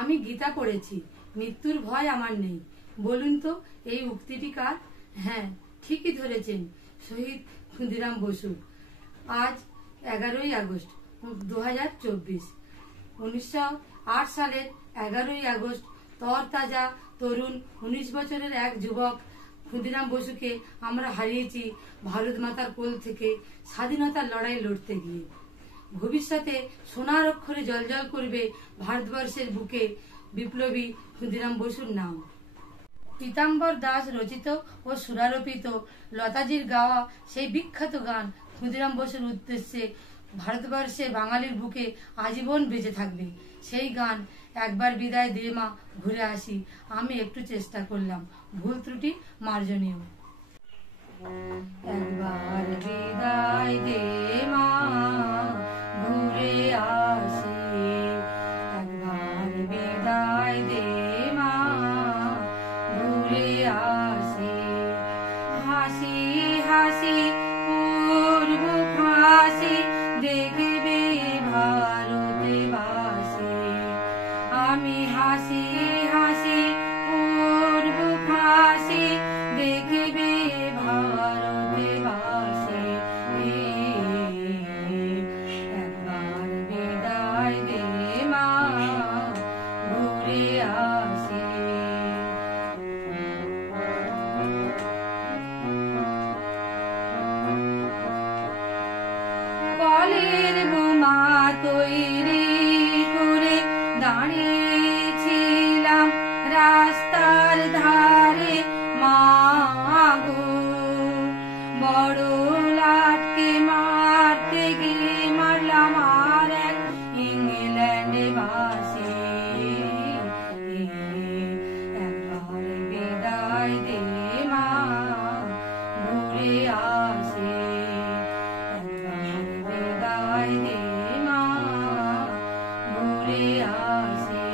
আমি গীতা পড়েছি, মৃত্যুর ভয় আমার নেই। বলুন তো এই উক্তিটি কার? হ্যাঁ, ঠিকই ধরেছেন, শহীদ ক্ষুদিরাম বসু। আজ 11ই আগস্ট 2024। 1908 সালের 11ই আগস্ট তরতাজা তরুণ 19 বছরের এক যুবক ক্ষুদিরাম বসুকে আমরা হারিয়েছি ভারত মাতার কোল থেকে স্বাধীনতার লড়াই লড়তে গিয়ে। ভবিষ্যতে সোনার অক্ষরে জলজল করবে ভারতবর্ষের বুকে বিপ্লবী ক্ষুদিরাম বসুর নাম। পীতাম্বর দাস রচিত ও সুরারোপিত লতাজির গাওয়া সেই বিখ্যাত গান ক্ষুদিরাম বসুর উদ্দেশ্যে ভারতবর্ষে বাঙালির বুকে আজীবন বেঁচে থাকবে। সেই গান একবার বিদায় দে মা ঘুরে আসি, আমি একটু চেষ্টা করলাম, ভুল ত্রুটি মার্জনীয়। একবার বিদায় দে মা ঘুরে আসি, একবার বিদায় দে মা ঘুরে আসি, হাসি হাসি পূর্ব ফাঁসি দেখবে ভারতে বাসি, আমি হাসি হাসি পূর্ব ফাঁসি দেখবে ভারতে বাসি, একবার বিদায় দে মা ঘুরে আসি। কলের বোমা তৈরি করে দাঁড়িয়েছিলাম রাস্তার ধারে মাগো, বড় লাটকে মারতে গিয়ে মারলাম আর এক ইংল্যান্ডে বাসি, একবার বিদায় দে মা ঘুরে আসি, একবার বিদায় দে মা ঘুরে আসি।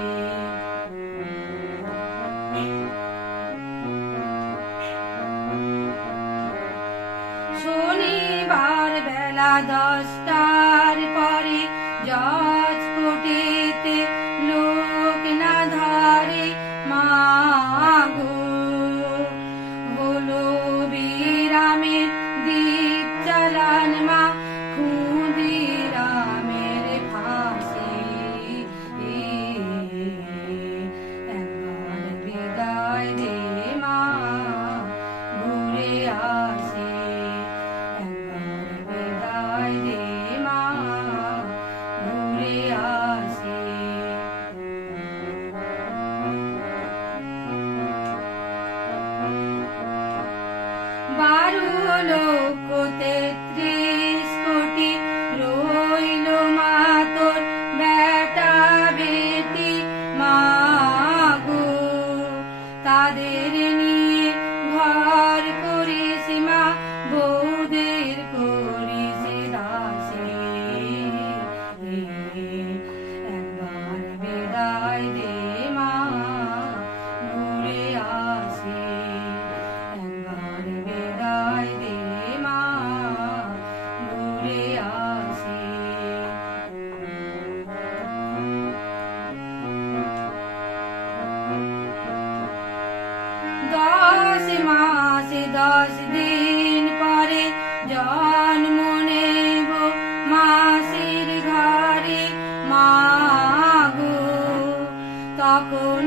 শনিবার বেলা 10টার পরে জজ কোর্টেতে লোক না ধরে মাগো, হলো বিরামের দ্বীপ চালান মা ক্ষুদিরামের ফাঁসি, একবার বিদায় দে মা ঘুরে আসি, একবার বিদায় দে মা ঘুরে আসি। 12,33,000,000 রইল মা তোর বেটা বেটি মাগো, তাদের নিয়ে ঘর করিস মা, বৌদের করিস দাসী, একবার বিদায় দে মা ঘুরে আসি, একবার বিদায় দে মা ঘুরে আসি। দশ মাসে 10 দিন পরে জন্ম নেব মাসির ঘরে মাগো, তখন